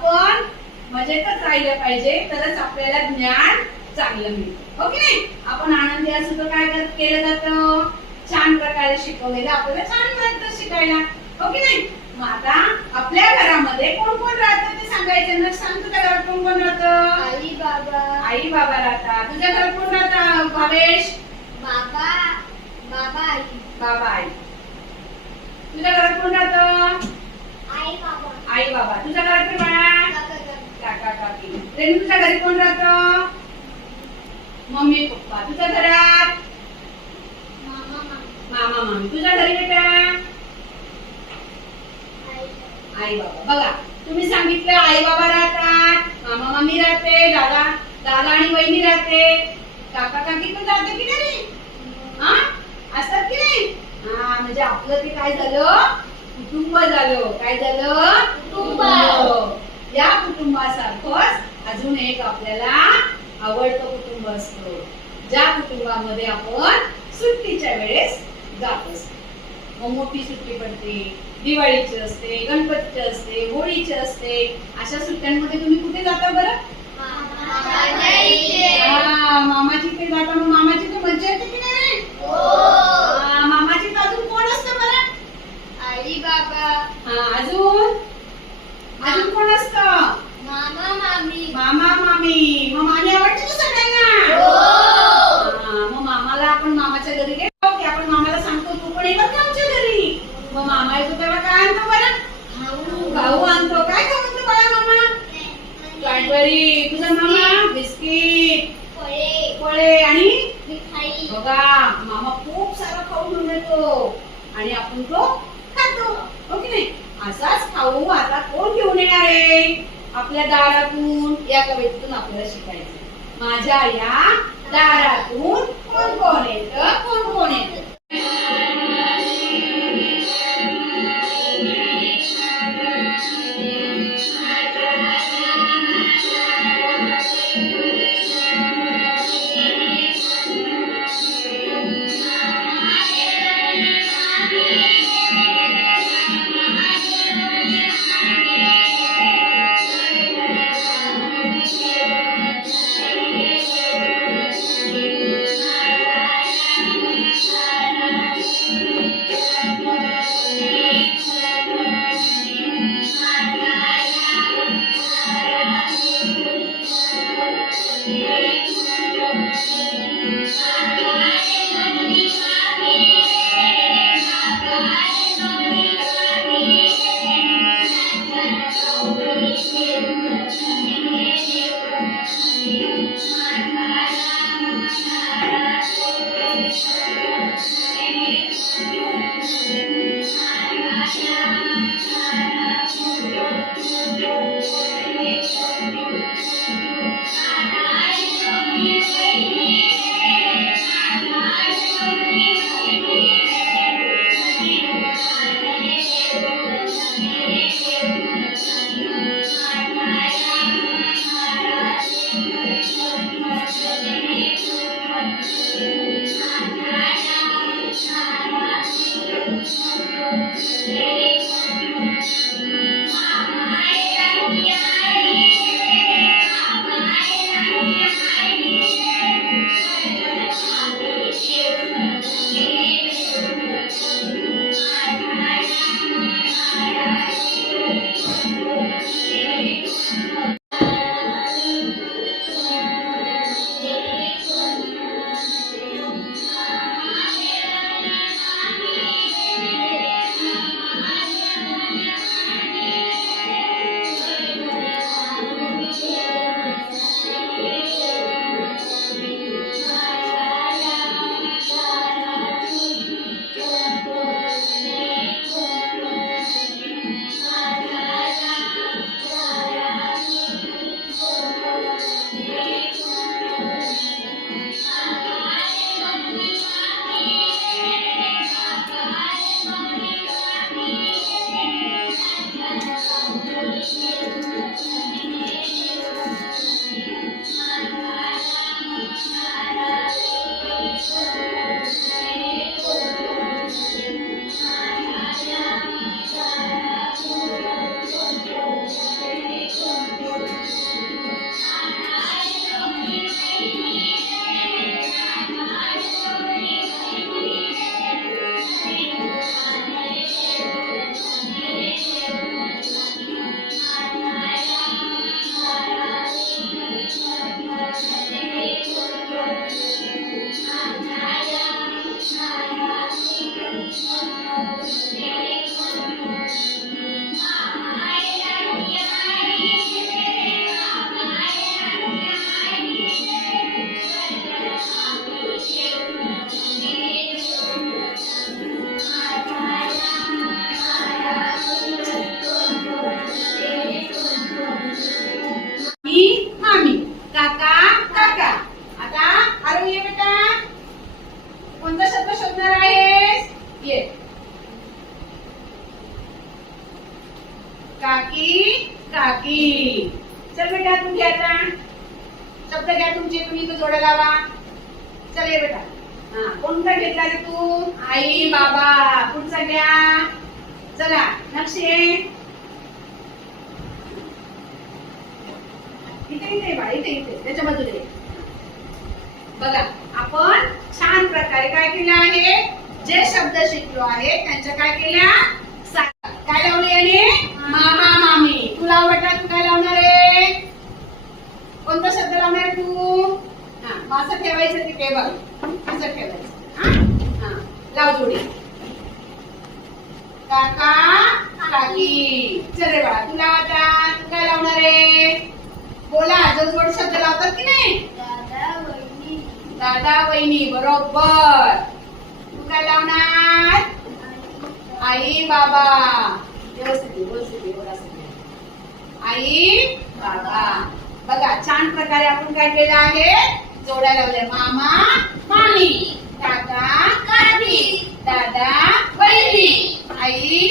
आपण मजेतच राहिलं पाहिजे, तरच आपल्याला ज्ञान चांगलं मिळतं. ओके नाही? आपण आनंदी असू तर काय केलं जातं? छान प्रकारे शिकवलेलं आपल्याला छान वाटतं शिकायला. ओके नाही? मग आता आपल्या घरामध्ये कोण कोण राहतं ते सांगायचं ना. सांग, तुझ्या घरात कोण कोण राहतं? आई बाबा. आई बाबा राहतात. तुझ्या घरात कोण राहतं भावेश? बाबा आई. बाबा आई. तुझ्या घरात कोण राहतं? आई बाबा. आई बाबा. तुझ्या घरात कोण राहतं? काका काकी. रेणू, तुझ्या घरी कोण राहतं? Mummy papa. तुझ्या घरात? मामा मामी. तुझ्या घरी बेटा? आई बाबा. बघा, तुम्ही सांगितलं आई बाबा राहतात, मामा मामी राहते, दादा आणि वहिनी राहते, काका काकी पण राहते की नाही? हा, असतात की नाही? हा, म्हणजे आपलं ते काय झालं? कुटुंब झालं. काय झालं? कुटुंब. या कुटुंबासारखंच अजून एक आपल्याला आवडतं कुटुंब असतं, ज्या कुटुंबामध्ये आपण सुट्टीच्या वेळेस जात असतो. मग मोठी सुट्टी पडते, दिवाळीची असते, गणपतीची असते, होळीची असते. अशा सुट्ट्यांमध्ये तुम्ही कुठे जाता बरं? मामाची इथे जाता. मग मामाची तर मज्जा येते की नाही? मामाची अजून कोण असतं बरं? आई बाबा. अजून कोण असतं? मामा मामी. मामा मामी. मग मामी आवडते ना सगळ्यांना? मग मामाला आपण मामाच्या घरी गेलो की आपण मामाला सांगतो तू पण येतात का आमच्या घरी? मग मामा येतो तेव्हा काय आणतो बरं? भाऊ आणतो. काय खाऊ म्हणतो बाळा मामा? कॅडबरी. तुझा मामा? बिस्किट, फळे आणि मिठाई. बघा, मामा खूप सारा खाऊ घेऊन येतो आणि आपण तो खातो. हो की नाही? असाच खाऊ आता कोण घेऊन येणार आहे? आपल्या दारातून. या कवितेतून आपल्याला शिकायचं, माझ्या या दारातून कोण कोण येतं, कोण कोण येतं. काकी काकी. चल बेटा तू घ्या आता शब्द घ्या तुमचे तुम्ही तो जोड्या लावा. चल ये बेटा. हा कोणता घेतला रे तू? आई बाबा. पुढचा घ्या. चला नक्षी इथे इथे बा इथे इथे त्याच्या बाजूला बघा. आपण छान प्रकारे काय केलं आहे, जे शब्द शिकलो आहे त्यांच्या काय केल्या काय लावले याने मामा मामी. तू लाव बेटा. तू काय लावणार आहे? कोणता शब्द लावणार आहे तू? हा असं ठेवायचं तिथे बघ. असं ठेवायचं. हा लाव जोडी. काका काकी. चल रे बाळा तू लाव आता. तू काय लावणार आहे? बोला. जो जोड शब्द लावतात की नाही? दादा वहिनी. दादा वहिनी. बरोबर. तू काय लावणार? आई बाबा. व्यवस्थित आई बाबा. बघा छान प्रकारे आपण काय केलं आहे, जोड्या लावल्या. मामा मामी, काका काकी, दादा वहिनी, आई